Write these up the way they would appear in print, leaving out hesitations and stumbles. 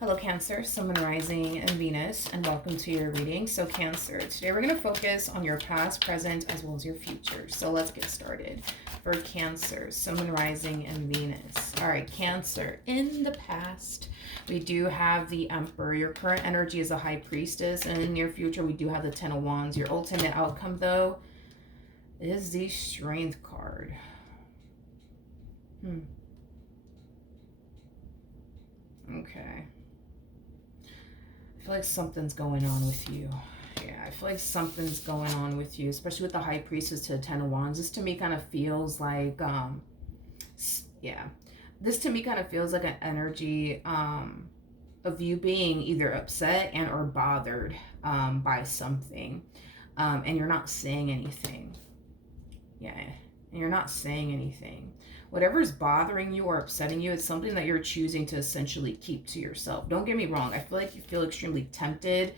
Hello Cancer, Sun, Moon, Rising, and Venus, and welcome to your reading. So Cancer, today we're going to focus on your past, present, as well as your future. So let's get started. For Cancer, Sun, Moon, Rising, and Venus. All right, Cancer, in the past, we do have the Emperor. Your current energy is a High Priestess, and in the near future, we do have the Ten of Wands. Your ultimate outcome, though, is the Strength card. Okay. I feel like something's going on with you. Yeah, I feel like something's going on with you, especially with the High Priestess to the Ten of Wands. This to me kind of feels like, yeah. This to me kind of feels like an energy of you being either upset and or bothered by something. And you're not saying anything. Yeah, and you're not saying anything. Whatever's bothering you or upsetting you, it's something that you're choosing to essentially keep to yourself. Don't get me wrong. I feel like you feel extremely tempted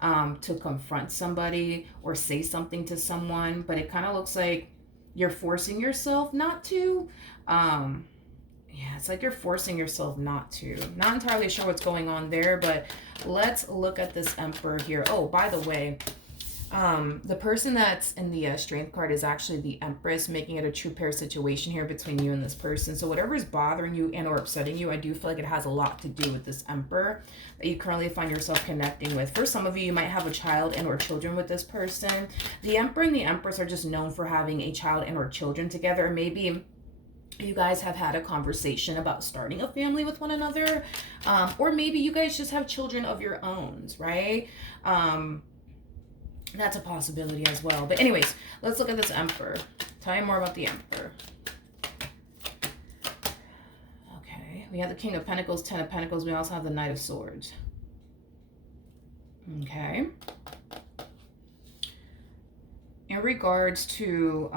to confront somebody or say something to someone, but it kind of looks like you're forcing yourself not to. Yeah, it's like you're forcing yourself not to. Not entirely sure what's going on there, but let's look at this Emperor here. Oh, by the way, the person that's in the Strength card is actually the Empress, making it a true pair situation here between you and this person. So whatever is bothering you and or upsetting you, I do feel like it has a lot to do with this Emperor that you currently find yourself connecting with. For some of you, you might have a child and or children with this person. The Emperor and the Empress are just known for having a child and or children together. Maybe you guys have had a conversation about starting a family with one another, or maybe you guys just have children of your own, right? That's a possibility as well. But anyways, let's look at this Emperor. Tell me more about the Emperor. Okay, we have the King of Pentacles, Ten of Pentacles. We also have the Knight of Swords. Okay. In regards to,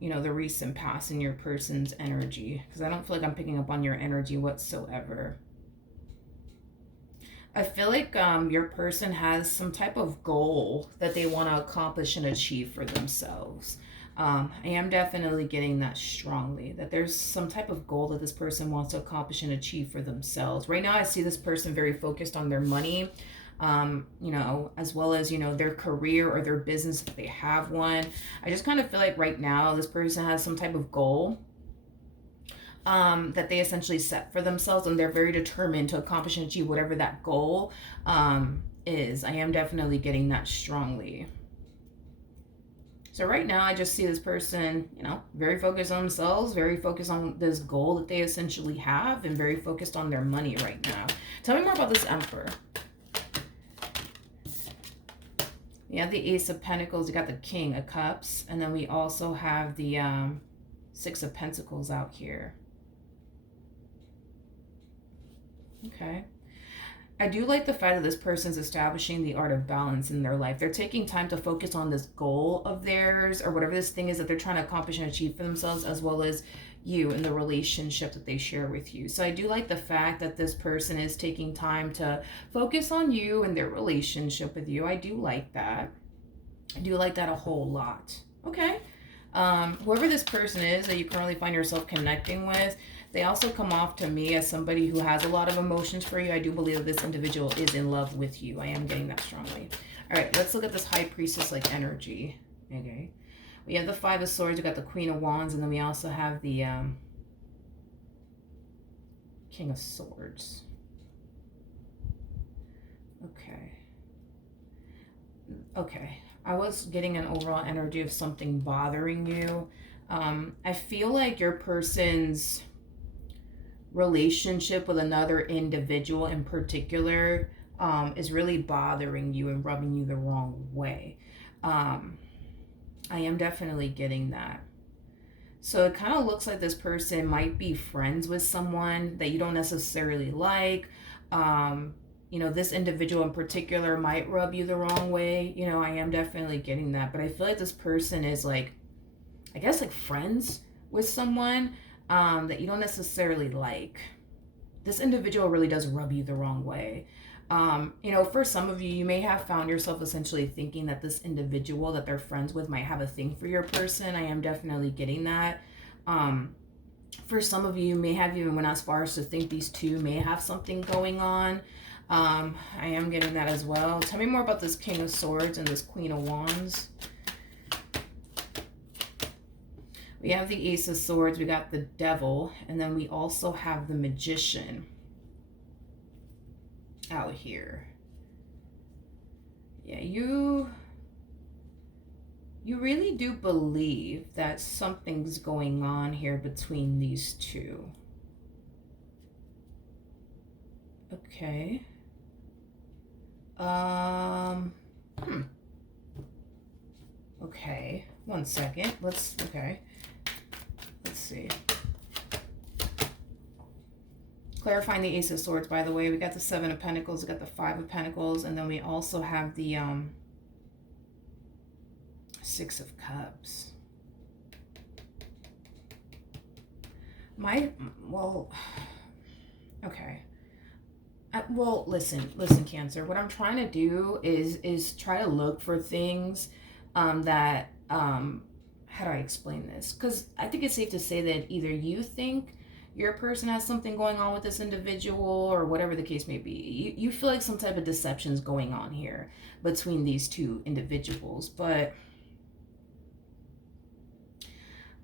the recent past in your person's energy, because I don't feel like I'm picking up on your energy whatsoever. I feel like your person has some type of goal that they want to accomplish and achieve for themselves. I am definitely getting that strongly, that there's some type of goal that this person wants to accomplish and achieve for themselves. Right now, I see this person very focused on their money, as well as, their career or their business if they have one. I just kind of feel like right now, this person has some type of goal that they essentially set for themselves, and they're very determined to accomplish and achieve whatever that goal is. I am definitely getting that strongly. So right now I just see this person, very focused on themselves, very focused on this goal that they essentially have, and very focused on their money right now. Tell me more about this Emperor. We have the Ace of Pentacles, you got the King of Cups, and then we also have the Six of Pentacles out here. Okay. I do like the fact that this person's establishing the art of balance in their life. They're taking time to focus on this goal of theirs, or whatever this thing is that they're trying to accomplish and achieve for themselves, as well as you and the relationship that they share with you. So I do like the fact that this person is taking time to focus on you and their relationship with you. I do like that. I do like that a whole lot. Okay. Whoever this person is that you currently find yourself connecting with, they also come off to me as somebody who has a lot of emotions for you. I do believe that this individual is in love with you. I am getting that strongly. All right, let's look at this High Priestess-like energy. Okay. We have the Five of Swords. We got the Queen of Wands. And then we also have the King of Swords. Okay. Okay. I was getting an overall energy of something bothering you. I feel like your person's relationship with another individual in particular is really bothering you and rubbing you the wrong way. I am definitely getting that. So it kind of looks like this person might be friends with someone that you don't necessarily like. This individual in particular might rub you the wrong way. I am definitely getting that. But I feel like this person is friends with someone that you don't necessarily like. This individual really does rub you the wrong way. For some of you, you may have found yourself essentially thinking that this individual that they're friends with might have a thing for your person. I am definitely getting that. for some of you may have even went as far as to think these two may have something going on. I am getting that as well. Tell me more about this King of Swords and this Queen of Wands. We have the Ace of Swords, we got the Devil, and then we also have the Magician out here. Yeah, you really do believe that something's going on here between these two. Okay. Okay, one second. Okay. Let's see. Clarifying the Ace of Swords, by the way. We got the Seven of Pentacles, we got the Five of Pentacles, and then we also have the Six of Cups. Okay. Well, listen, Cancer. What I'm trying to do is try to look for things that how do I explain this? Because I think it's safe to say that either you think your person has something going on with this individual, or whatever the case may be. You feel like some type of deception is going on here between these two individuals, but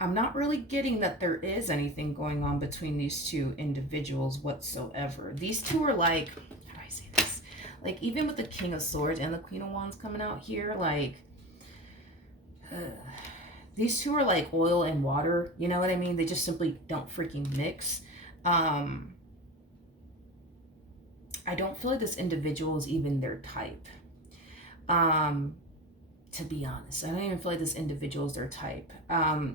I'm not really getting that there is anything going on between these two individuals whatsoever. These two are like, how do I say this? Like, even with the King of Swords and the Queen of Wands coming out here, like, these two are like oil and water. You know what I mean? They just simply don't freaking mix. I don't feel like this individual is even their type. To be honest, I don't even feel like this individual is their type.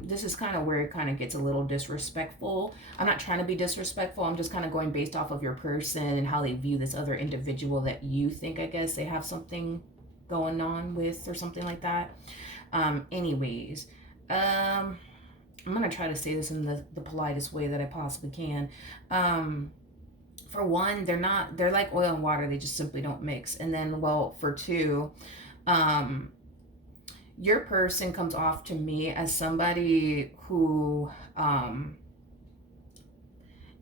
This is kind of where it kind of gets a little disrespectful. I'm not trying to be disrespectful. I'm just kind of going based off of your person and how they view this other individual that you think, I guess, they have something going on with or something like that. Anyways, I'm going to try to say this in the politest way that I possibly can. For one, they're like oil and water. They just simply don't mix. And then, well, for two, your person comes off to me as somebody who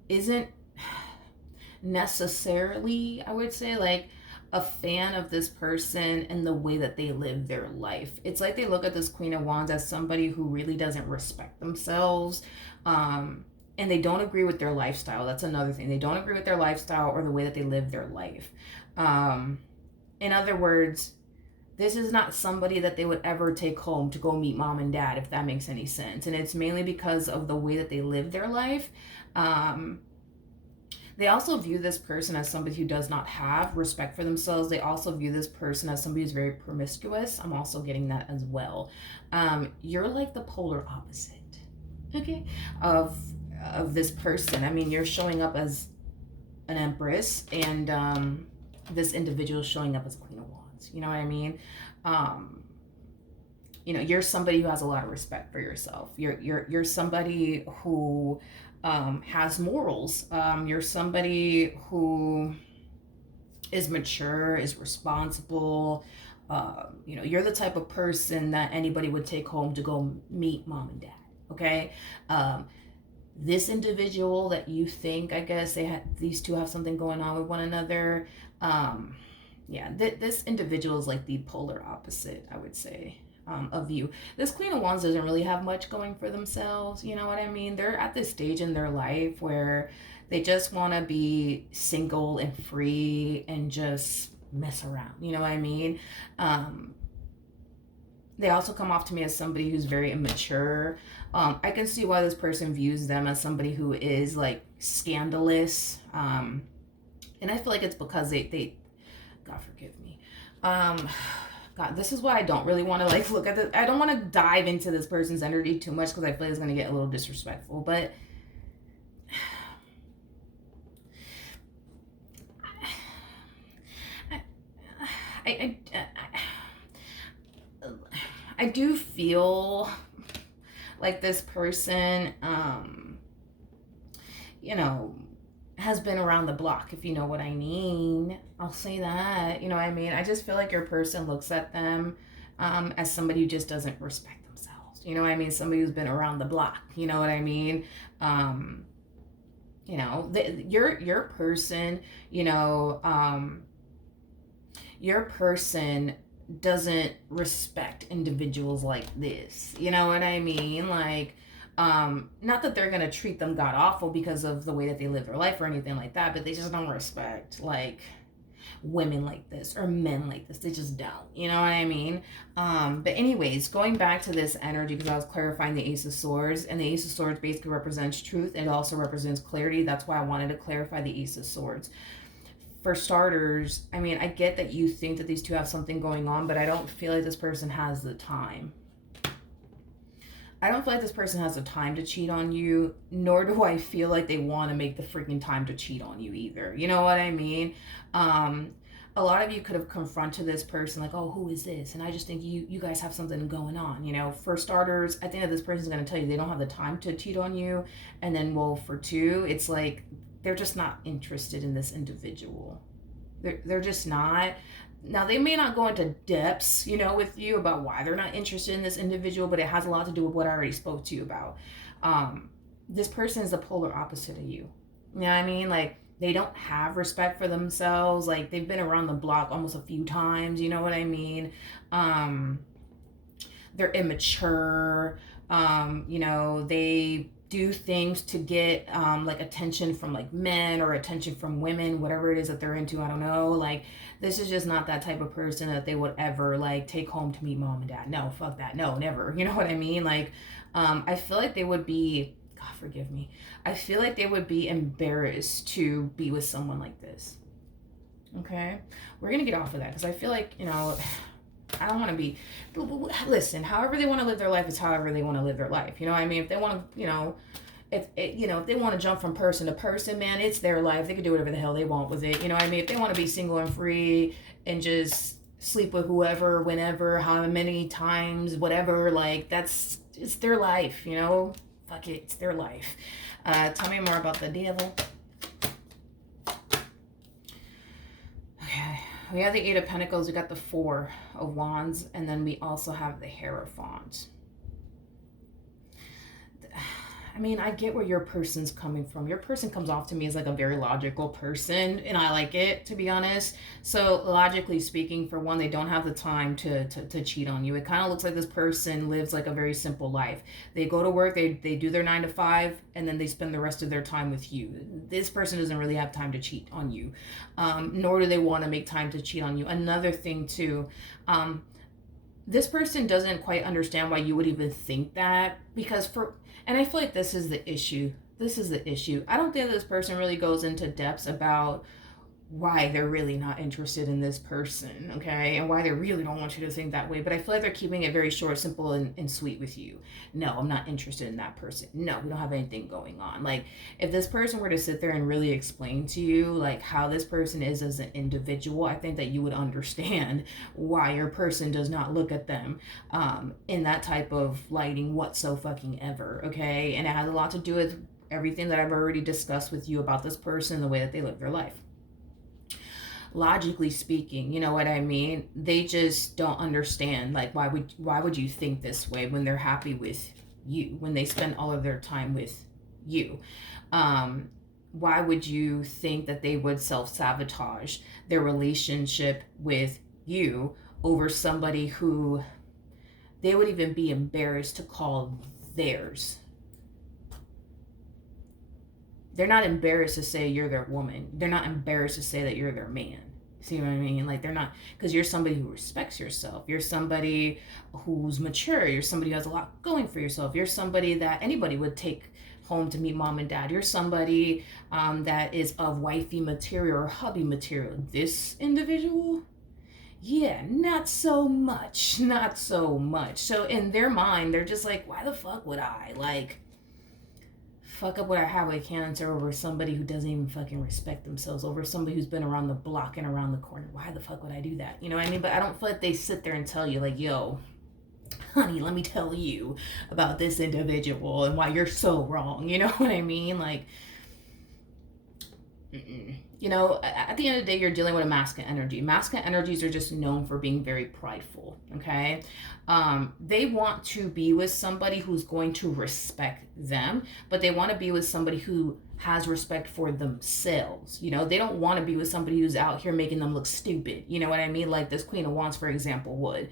isn't necessarily, I would say, like a fan of this person and the way that they live their life. It's like they look at this Queen of Wands as somebody who really doesn't respect themselves, and they don't agree with their lifestyle. That's another thing. They don't agree with their lifestyle or the way that they live their life. In other words, this is not somebody that they would ever take home to go meet mom and dad, if that makes any sense. And it's mainly because of the way that they live their life. They also view this person as somebody who does not have respect for themselves. They also view this person as somebody who's very promiscuous. I'm also getting that as well. You're like the polar opposite, okay, of this person. I mean, you're showing up as an Empress, and this individual is showing up as Queen of Wands. You know what I mean? You know, you're somebody who has a lot of respect for yourself. You're somebody who has morals. You're somebody who is mature, is responsible. You know, you're the type of person that anybody would take home to go meet mom and dad. Okay. This individual that you think, I guess these two have something going on with one another. Yeah, this individual is like the polar opposite, I would say, of you. This Queen of Wands doesn't really have much going for themselves. You know what I mean? They're at this stage in their life where they just want to be single and free and just mess around. You know what I mean? They also come off to me as somebody who's very immature. I can see why this person views them as somebody who is like scandalous. And I feel like it's because they God forgive me. God, this is why I don't really want to like look at this. I don't want to dive into this person's energy too much because I feel like it's going to get a little disrespectful. But I do feel like this person, you know, has been around the block, if you know what I mean. I'll say that, you know what I mean? I just feel like your person looks at them as somebody who just doesn't respect themselves. You know what I mean? Somebody who's been around the block. You know what I mean? Um, your person, you know, your person doesn't respect individuals like this. You know what I mean? Like, not that they're gonna treat them god awful because of the way that they live their life or anything like that, but they just don't respect like women like this or men like this. They just don't. You know what I mean? But anyways, going back to this energy, because I was clarifying the Ace of Swords, and the Ace of Swords basically represents truth. It also represents clarity. That's why I wanted to clarify the Ace of Swords. For starters, I mean, I get that you think that these two have something going on, but I don't feel like this person has the time. I don't feel like this person has the time to cheat on you, nor do I feel like they want to make the freaking time to cheat on you either. You know what I mean? A lot of you could have confronted this person like, oh, who is this? And I just think you guys have something going on. You know, for starters, I think that this person's going to tell you they don't have the time to cheat on you. And then, well, for two, it's like they're just not interested in this individual. They're just not. Now, they may not go into depths, you know, with you about why they're not interested in this individual, but it has a lot to do with what I already spoke to you about. This person is the polar opposite of you. You know what I mean? Like, they don't have respect for themselves. Like, they've been around the block almost a few times, you know what I mean? They're immature. You know, they do things to get like attention from like men or attention from women, whatever it is that they're into. I don't know. Like, this is just not that type of person that they would ever like take home to meet mom and dad. No, fuck that. No, never. You know what I mean? Like, I feel like they would be, God forgive me, I feel like they would be embarrassed to be with someone like this. Okay, we're gonna get off of that because I feel like, you know, I don't want to be, listen, however they want to live their life is however they want to live their life. You know what I mean? If they want to, you know, if they want to jump from person to person, man, it's their life. They can do whatever the hell they want with it. You know what I mean? If they want to be single and free and just sleep with whoever, whenever, how many times, whatever, like, it's their life, you know? Fuck it, it's their life. Tell me more about the devil. Okay, we have the Eight of Pentacles, we got the Four of Wands, and then we also have the Hierophant. I mean, I get where your person's coming from. Your person comes off to me as like a very logical person, and I like it, to be honest. So logically speaking, for one, they don't have the time to cheat on you. It kind of looks like this person lives like a very simple life. They go to work, they do their 9 to 5, and then they spend the rest of their time with you. This person doesn't really have time to cheat on you, nor do they want to make time to cheat on you. Another thing too, this person doesn't quite understand why you would even think that, because and I feel like this is the issue. This is the issue. I don't think this person really goes into depths about why they're really not interested in this person, okay? And why they really don't want you to think that way. But I feel like they're keeping it very short, simple, and sweet with you. No, I'm not interested in that person. No, we don't have anything going on. Like, if this person were to sit there and really explain to you, like, how this person is as an individual, I think that you would understand why your person does not look at them in that type of lighting whatsoever, okay? And it has a lot to do with everything that I've already discussed with you about this person, the way that they live their life. Logically speaking, you know what I mean? They just don't understand, like, why would you think this way when they're happy with you, when they spend all of their time with you? Why would you think that they would self-sabotage their relationship with you over somebody who they would even be embarrassed to call theirs? They're not embarrassed to say you're their woman. They're not embarrassed to say that you're their man. See what I mean? Like, they're not, because you're somebody who respects yourself. You're somebody who's mature. You're somebody who has a lot going for yourself. You're somebody that anybody would take home to meet mom and dad. You're somebody that is of wifey material or hubby material. This individual, yeah, not so much. Not so much. So in their mind, they're just like, why the fuck would I? Like, fuck up what I have with Cancer over somebody who doesn't even fucking respect themselves, over somebody who's been around the block and around the corner. Why the fuck would I do that? You know what I mean? But I don't feel like they sit there and tell you, like, yo, honey, let me tell you about this individual and why you're so wrong. You know what I mean? Like, You know, at the end of the day, you're dealing with a masculine energy. Masculine energies are just known for being very prideful, okay? They want to be with somebody who's going to respect them, but they want to be with somebody who has respect for themselves. You know, they don't want to be with somebody who's out here making them look stupid. You know what I mean? Like this Queen of Wands, for example, would.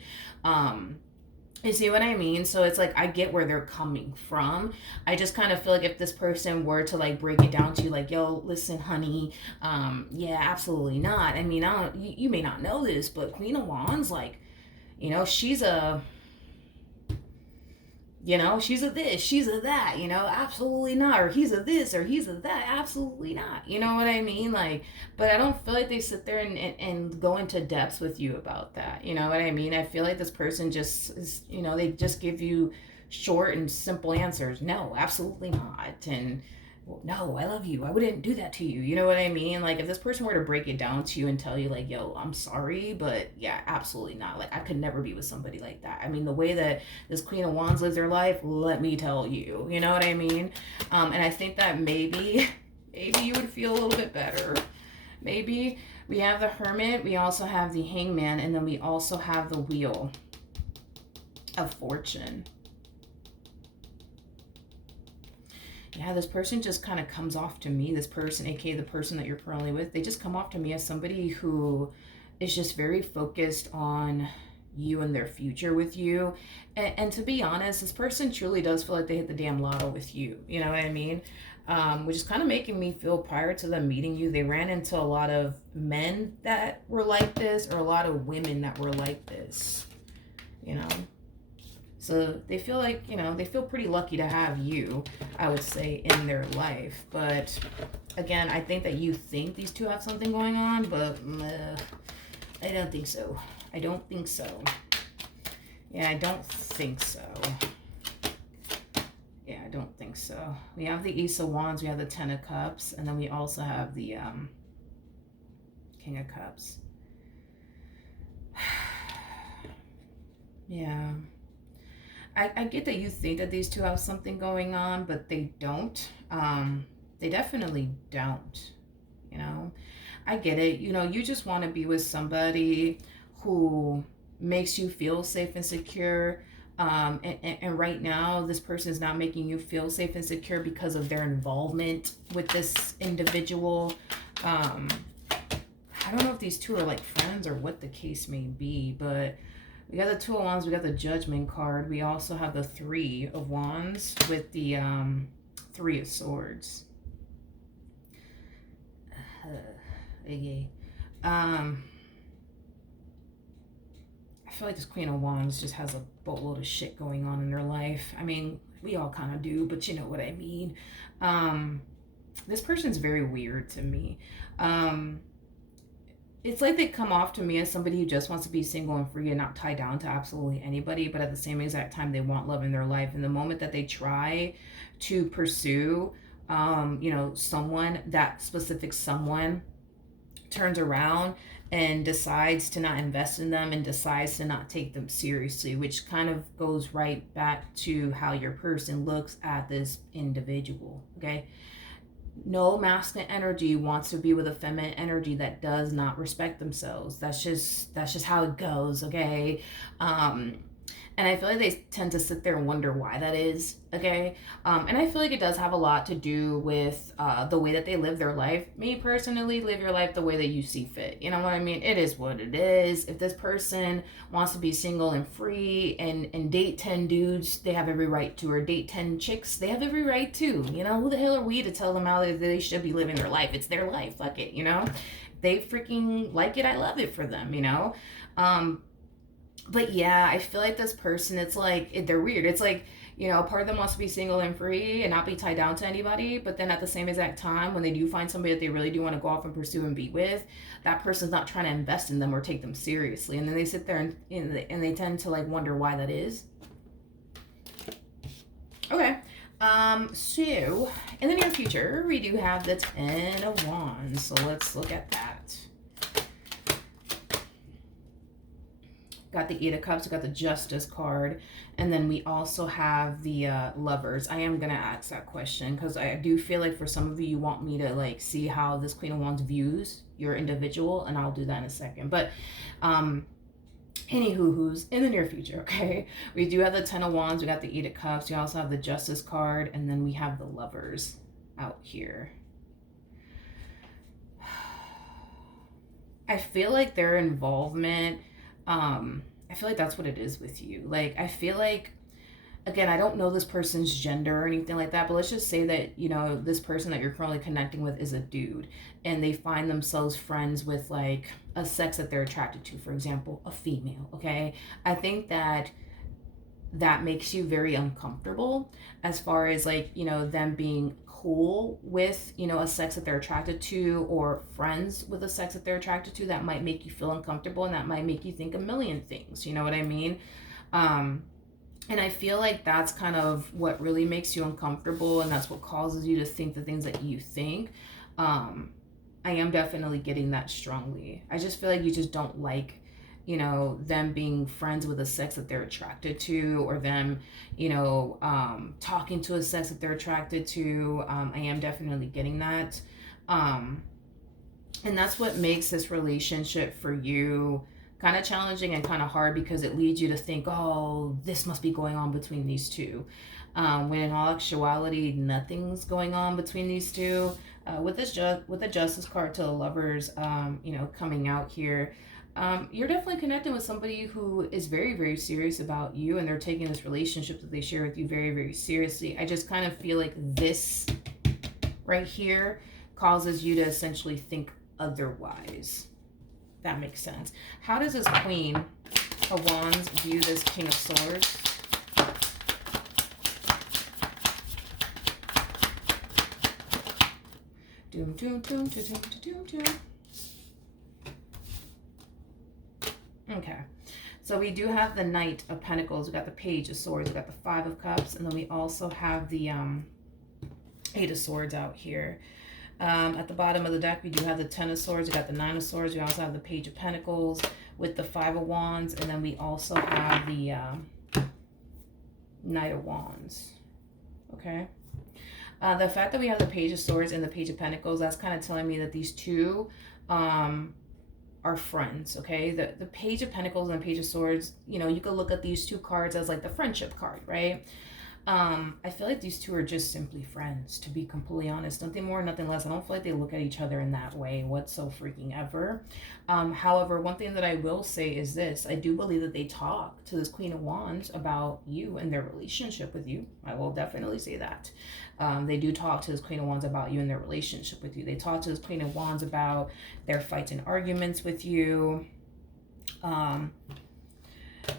You see what I mean? So it's like I get where they're coming from. I just kind of feel like if this person were to like break it down to you, like, yo, listen, honey, yeah, absolutely not. I mean, you may not know this, but Queen of Wands, like, you know, she's a she's a this, she's a that, absolutely not. Or he's a this, or he's a that, absolutely not. You know what I mean? Like, but I don't feel like they sit there and go into depths with you about that. You know what I mean? I feel like this person just is, they just give you short and simple answers. No, absolutely not. And no, I love you. I wouldn't do that to you. You know what I mean? Like, if this person were to break it down to you and tell you, like, yo, I'm sorry, but yeah, absolutely not. Like, I could never be with somebody like that. I mean, the way that this Queen of Wands lives their life, let me tell you. You know what I mean? And I think that maybe you would feel a little bit better. Maybe. We have the Hermit. We also have the Hangman. And then we also have the Wheel of Fortune. Yeah, this person just kind of comes off to me, this person, aka the person that you're currently with, they just come off to me as somebody who is just very focused on you and their future with you. And to be honest, this person truly does feel like they hit the damn lotto with you. You know what I mean? Which is kind of making me feel prior to them meeting you, they ran into a lot of men that were like this or a lot of women that were like this, So they feel like, they feel pretty lucky to have you, I would say, in their life. But again, I think that you think these two have something going on, but I don't think so. I don't think so. Yeah, I don't think so. Yeah, I don't think so. We have the Ace of Wands, we have the Ten of Cups, and then we also have the King of Cups. Yeah. I get that you think that these two have something going on, but they don't. They definitely don't. I get it. You just want to be with somebody who makes you feel safe and secure. And right now, this person is not making you feel safe and secure because of their involvement with this individual. I don't know if these two are like friends or what the case may be, but we got the Two of Wands, we got the Judgment card. We also have the Three of Wands with the Three of Swords. Okay. I feel like this Queen of Wands just has a boatload of shit going on in their life. I mean, we all kind of do, but you know what I mean. This person's very weird to me. It's like they come off to me as somebody who just wants to be single and free and not tied down to absolutely anybody, but at the same exact time, they want love in their life. And the moment that they try to pursue, someone, that specific someone turns around and decides to not invest in them and decides to not take them seriously, which kind of goes right back to how your person looks at this individual, okay? No masculine energy wants to be with a feminine energy that does not respect themselves. That's just how it goes, okay? And I feel like they tend to sit there and wonder why that is, okay? And I feel like it does have a lot to do with the way that they live their life. Me personally, live your life the way that you see fit. You know what I mean? It is what it is. If this person wants to be single and free and date 10 dudes, they have every right to. Or date 10 chicks, they have every right to. Who the hell are we to tell them how they should be living their life? It's their life. Fuck it, They freaking like it. I love it for them, But yeah, I feel like this person, it's like, they're weird. It's like, part of them wants to be single and free and not be tied down to anybody. But then at the same exact time, when they do find somebody that they really do want to go off and pursue and be with, that person's not trying to invest in them or take them seriously. And then they sit there and they tend to like wonder why that is. Okay. So in the near future, we do have the Ten of Wands. So let's look at that. Got the Eight of Cups, we got the Justice card, and then we also have the Lovers. I am going to ask that question because I do feel like for some of you, you want me to like see how this Queen of Wands views your individual, and I'll do that in a second. But who's in the near future, okay? We do have the Ten of Wands, we got the Eight of Cups, we also have the Justice card, and then we have the Lovers out here. I feel like their involvement, I feel like that's what it is with you. Like, I feel like, again, I don't know this person's gender or anything like that, but let's just say that, you know, this person that you're currently connecting with is a dude, and they find themselves friends with, like, a sex that they're attracted to, for example, a female, okay? I think that makes you very uncomfortable as far as, like, you know, them being cool with, you know, a sex that they're attracted to, or friends with a sex that they're attracted to. That might make you feel uncomfortable, and that might make you think a million things, you know what I mean? And I feel like that's kind of what really makes you uncomfortable, and that's what causes you to think the things that you think. I am definitely getting that strongly. I just feel like you just don't like, you know, them being friends with a sex that they're attracted to, or them, you know, talking to a sex that they're attracted to. I am definitely getting that. And that's what makes this relationship for you kind of challenging and kind of hard, because it leads you to think, oh, this must be going on between these two. When in all actuality, nothing's going on between these two. With the Justice card to the Lovers, you know, coming out here, you're definitely connecting with somebody who is very, very serious about you, and they're taking this relationship that they share with you very, very seriously. I just kind of feel like this right here causes you to essentially think otherwise. That makes sense. How does this Queen of Wands view this King of Swords? Doom, doom, doom, doom, doom, doom, doom. Okay, so we do have the Knight of Pentacles, we got the Page of Swords, we got the Five of Cups, and then we also have the Eight of Swords out here. At the bottom of the deck, we do have the Ten of Swords, we got the Nine of Swords, we also have the Page of Pentacles with the Five of Wands, and then we also have the Knight of Wands. Okay. The fact that we have the Page of Swords and the Page of Pentacles, that's kind of telling me that these two are friends, okay? The Page of Pentacles and the Page of Swords, you know, you could look at these two cards as like the friendship card, right? I feel like these two are just simply friends, to be completely honest. Nothing more, nothing less. I don't feel like they look at each other in that way whatso freaking ever. However, one thing that I will say is this. I do believe that they talk to this Queen of Wands about you and their relationship with you. I will definitely say that. They do talk to this Queen of Wands about you and their relationship with you. They talk to this Queen of Wands about their fights and arguments with you.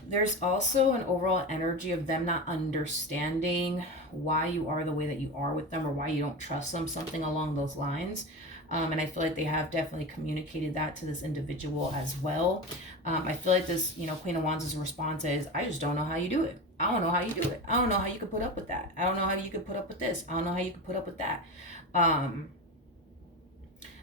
There's also an overall energy of them not understanding why you are the way that you are with them, or why you don't trust them, something along those lines. And I feel like they have definitely communicated that to this individual as well. I feel like this, you know, Queen of Wands' response is, I just don't know how you do it. I don't know how you do it. I don't know how you could put up with that. I don't know how you could put up with this. I don't know how you could put up with that.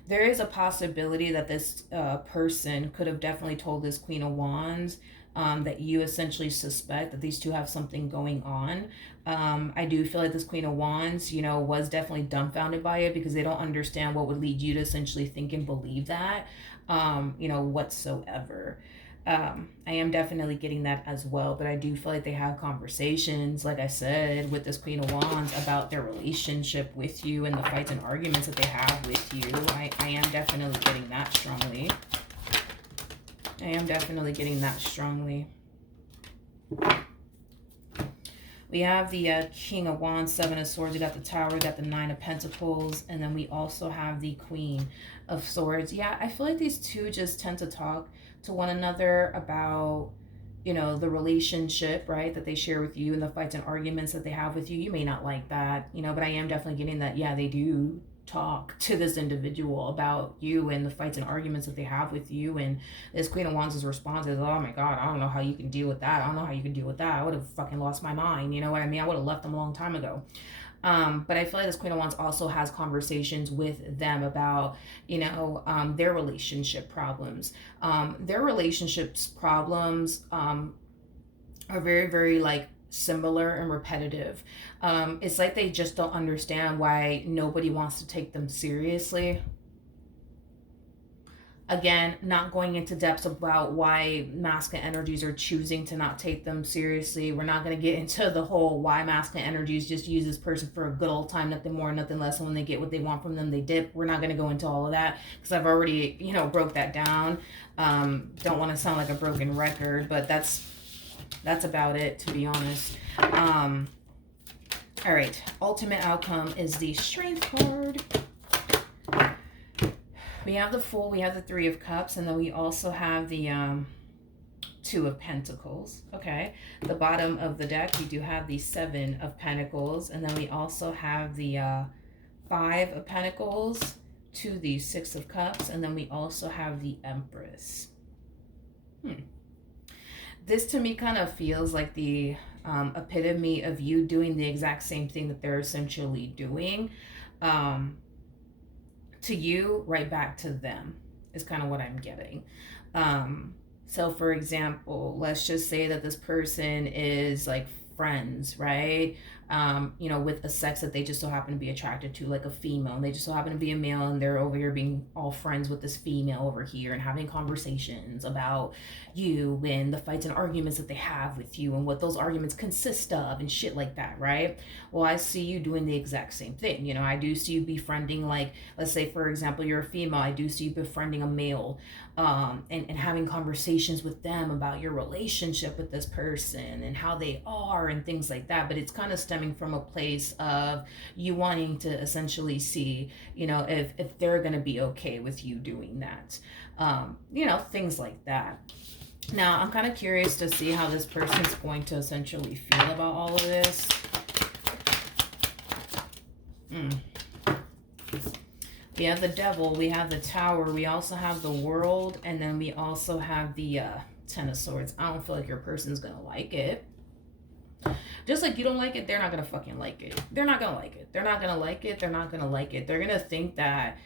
There is a possibility that this person could have definitely told this Queen of Wands that you essentially suspect that these two have something going on. I do feel like this Queen of Wands, you know, was definitely dumbfounded by it, because they don't understand what would lead you to essentially think and believe that, you know, whatsoever. I am definitely getting that as well, but I do feel like they have conversations, like I said, with this Queen of Wands about their relationship with you and the fights and arguments that they have with you. I am definitely getting that strongly. I am definitely getting that strongly. We have the King of Wands, Seven of Swords. We got the Tower, we got the Nine of Pentacles, and then we also have the Queen of Swords. Yeah, I feel like these two just tend to talk to one another about, you know, the relationship, right, that they share with you and the fights and arguments that they have with you. You may not like that, you know, but I am definitely getting that, yeah, they do talk to this individual about you and the fights and arguments that they have with you. And this Queen of Wands' response is, oh my God, I don't know how you can deal with that. I don't know how you can deal with that. I would have fucking lost my mind. You know what I mean? I would have left them a long time ago. But I feel like this Queen of Wands also has conversations with them about, their relationship problems. Their relationships problems are very, very like similar and repetitive. It's like they just don't understand why nobody wants to take them seriously. Again, not going into depths about why masculine energies are choosing to not take them seriously. We're not going to get into the whole why masculine energies just use this person for a good old time, nothing more, nothing less. And when they get what they want from them, they dip. We're not going to go into all of that because I've already, broke that down. Don't want to sound like a broken record, but that's about it, to be honest. All right. Ultimate outcome is the Strength card. We have the Fool, we have the Three of Cups, and then we also have the Two of Pentacles. Okay. The bottom of the deck, we do have the Seven of Pentacles, and then we also have the Five of Pentacles to the Six of Cups, and then we also have the Empress. This to me kind of feels like the epitome of you doing the exact same thing that they're essentially doing. To you, right back to them is kind of what I'm getting. So for example, let's just say that this person is like friends, right? With a sex that they just so happen to be attracted to, like a female, and they just so happen to be a male, and they're over here being all friends with this female over here and having conversations about you and the fights and arguments that they have with you and what those arguments consist of and shit like that, right? Well, I see you doing the exact same thing. I do see you befriending, like, let's say, for example, you're a female. I do see you befriending a male, and having conversations with them about your relationship with this person and how they are and things like that. But it's kind of stemming from a place of you wanting to essentially see, if they're going to be okay with you doing that. Things like that. Now, I'm kind of curious to see how this person's going to essentially feel about all of this. We have the Devil, we have the Tower, we also have the World, and then we also have the Ten of Swords. I don't feel like your person's going to like it. Just like you don't like it, they're not going to fucking like it. They're not going to like it. They're not going to like it. They're not going to like it. They're going to think that,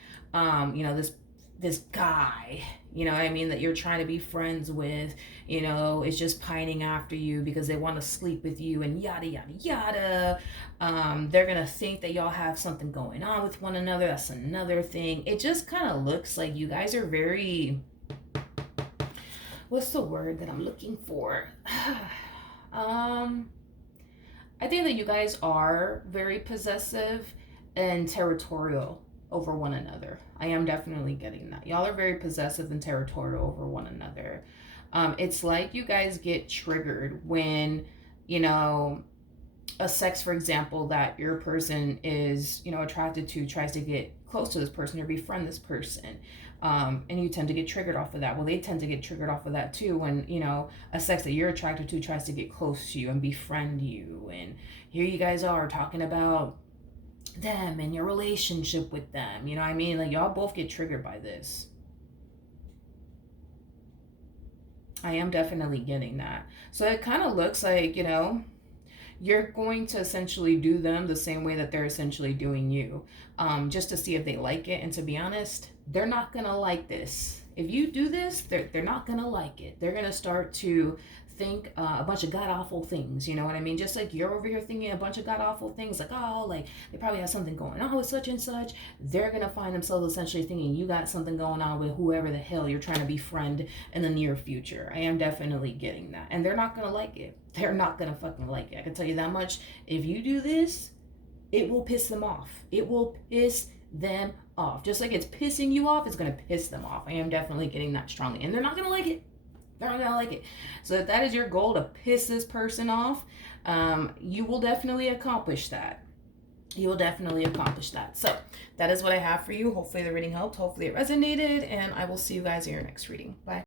this guy, that you're trying to be friends with, is just pining after you because they want to sleep with you and yada, yada, yada. They're going to think that y'all have something going on with one another. That's another thing. It just kind of looks like you guys are very, what's the word that I'm looking for? I think that you guys are very possessive and territorial over one another. I am definitely getting that. Y'all are very possessive and territorial over one another. It's like you guys get triggered when, a sex, for example, that your person is, attracted to tries to get close to this person or befriend this person. And you tend to get triggered off of that. Well, they tend to get triggered off of that too when, a sex that you're attracted to tries to get close to you and befriend you. And here you guys are talking about them and your relationship with them. Like, y'all both get triggered by this. I am definitely getting that. So it kind of looks like, you're going to essentially do them the same way that they're essentially doing you, just to see if they like it. And to be honest, they're not going to like this. If you do this, they're not going to like it. They're going to start to think a bunch of god-awful things, you know what I mean? Just like you're over here thinking a bunch of god-awful things, like, oh, like, they probably have something going on with such and such. They're going to find themselves essentially thinking you got something going on with whoever the hell you're trying to befriend in the near future. I am definitely getting that. And they're not going to like it. They're not going to fucking like it. I can tell you that much. If you do this, it will piss them off. It will piss them off. Just like it's pissing you off, it's going to piss them off. I am definitely getting that strongly. And they're not going to like it. They're not going to like it. So if that is your goal, to piss this person off, you will definitely accomplish that. You will definitely accomplish that. So that is what I have for you. Hopefully the reading helped. Hopefully it resonated. And I will see you guys in your next reading. Bye.